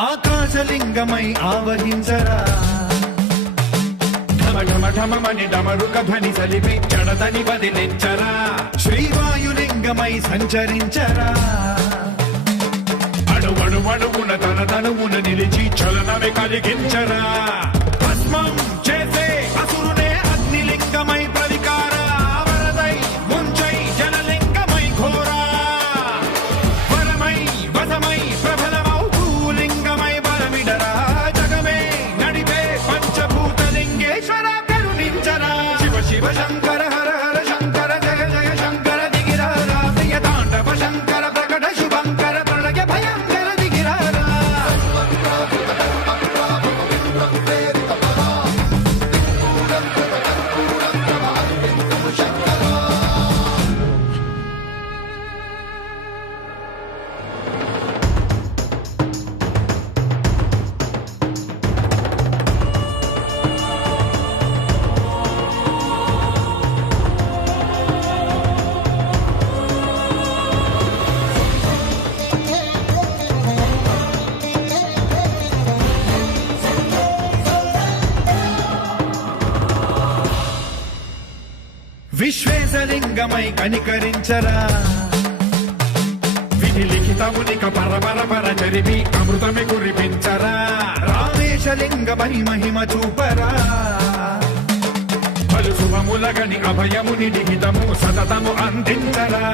ఆకాశలింగమై ఆవహించరా ఢమఢమఢమని డమరుక ధ్వని సలిపి జడదని వదిలించరా శ్రీవాయులింగమై సంచరించరా అణువణువున తన తనువున నిలిచి చలనమే కలిగించరా భస్మం చేసే అసురునే అగ్నిలింగమై ప్రవికారా వరదై ముంచై జలలింగమై ఘోరా వరమై వసమై ప్రబలమౌ భూలింగమై బలమిడరా జగమే నడిపే పంచభూతలింగేశ్వర కరుణించరా శివ శివ శంకర హర హర శంకర జయ జయ శంకర దిగిరారా ప్రియ తాండవ శంకర ప్రకట శుభంకర ప్రళయ భయంకర దిగిరారా విశ్వేశలింగమై కనికరించరా విధి లిఖితమునిక పరపర చరిపి అమృతమి కురిపించరా రామేశలింగమై మహిమ చూపరా పలు శుభములగని అభయముని నిహితము సతతము అందించరా